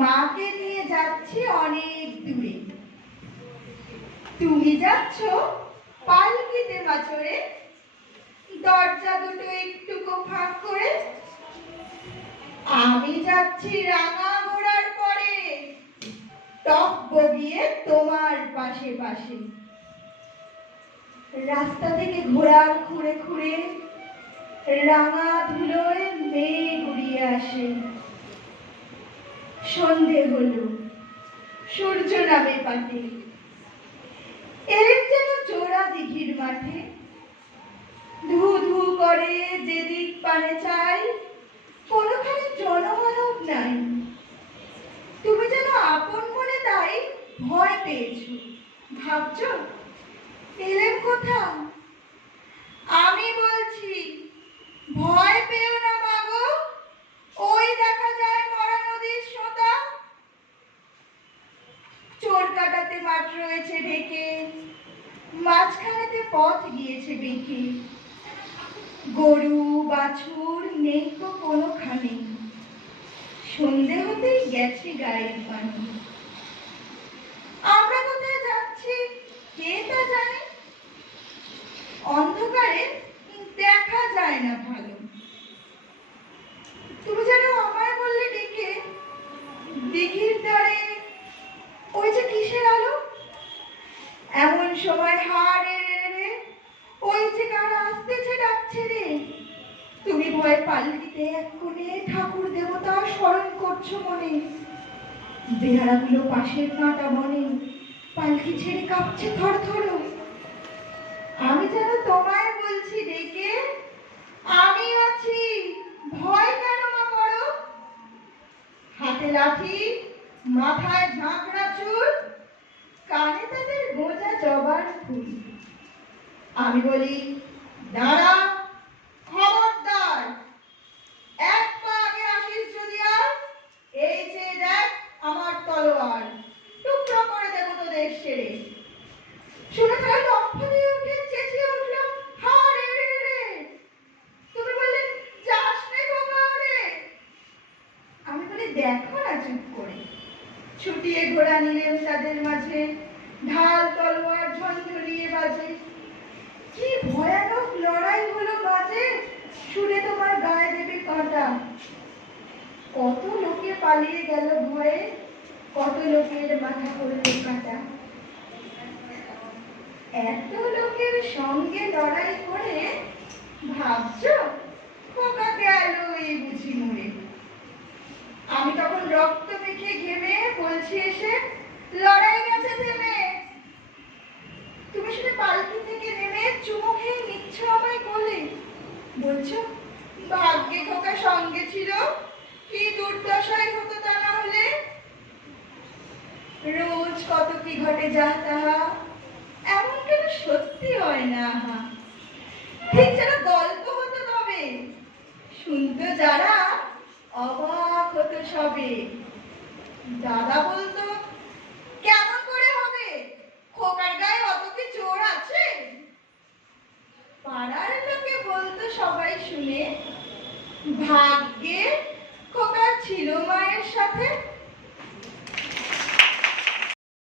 মাকে নিয়ে যাচ্ছি অনেক দূরে। তুমি যাচ্ছ পালকিতে বাছরে, দরজা দুটো একটুকু ফাঁক করে। আমি যাচ্ছি রাঙা ঘোড়ার পরে, টক বগিয়ে তোমার পাশে পাশে। রাস্তা থেকে ঘোড়ার খুঁড়ে খুঁড়ে রাঙা ধুলোয় মেঘ উড়িয়ে আসে। সন্ধে হলো, সূর্য নামে পাটে। এর যেন জোড়া দিঘির মাঠে, ধু ধু করে যেদিক পানে চাই, কোনোখানে জনমানব নাই। তুমি যেন আপন মনে তাই ভয় পেয়েছো, ভাবছো এলেম কোথা? আমি বলছি ভয় পেও না মাগো, ওই দেখা যায় মরা নদীর সোঁতা। চোর কাটাতে মাঠ রয়েছে ঢেকে, মাঝখানেতে পথ গিয়েছে বেঁকে। গরু বাছুর নেই তো কোনোখানে, সন্ধে হতেই গেছে গায়ের পানি। আমরা কোথায় যাচ্ছি কে তা জানে? অন্ধকারে দেখা যায় না ভালো। তুমি যেন আমায় বললে ডেকে, দিঘির ধারে ওই যে কিসের আলো? এমন সময় হাড়ে রে, ওই যে কারা আসতেছে ডাকছে রে। তুমি ভয় পালকিতে এক কোণে ঠাকুর দেবতা স্মরণ করছো মনে। বেহারাগুলো পাশের কাঁটা বনে, পালকি ছেড়ে কাঁপছে থর থর। আমি যেন তোমায় বলছি ডেকে, আমি আছি, ভয় কেন মা করো? হাতে লাঠি, মাথায় ঝাঁকড়া চুল, কানে তাদের গোঁজা জবার ফুল। আমি বলি দাঁড়া, খবরদার, এক পা আগে আসিস যদি আর, এই যে দেখ আমার তলোয়ার, টুকরো করে দেবো তোদের সেরে। শুনে তারা লম্ফ দিয়ে উঠে চেঁচিয়ে উঠল, হা রে রে রে। তুমি বললে যাস নে খোকা রে। আমি বলি দেখো না চুপ করে। ছুটিয়ে ঘোড়া নিলেন তাদের মাঝে, ঢাল তলোয়ার ঝনঝনিয়ে বাজে। কি ভয়ানক লড়াই হলো বাজে, শুনে তোমার গায়ে দেবে কাঁটা। কত লোকে পালিয়ে গেল ভয়ে, কত লোকের মাথা করল কাটা। এত লোকের সঙ্গে লড়াই করে ভাবছো খোকা গেলই বুঝি মরে। আমি তখন রক্ত মেখে ঘেমে বলছি এসে, লড়াই গেছে থেমে। তুমি শুধু পালকি থেকে নেমে চুমু খেয়ে নিচ্ছ আমায় কোলে, বলছো ভাগ্যে খোকা সঙ্গে ছিল, কি দুর্দশাই হতো তা না হলে। রোজ কত কি ঘটে যাহা তাহা, এমন কেন সত্যি হয় না হা। ঠিক যেন গল্প হতো তবে, শুনতো যারা অবাক হতো সবে। দাদা বলতো কেমন করে হবে, খোকার গায়ে অত কি জোর আছে? পাড়ার লোকে বলতো সবাই শুনে, ভাগ্যে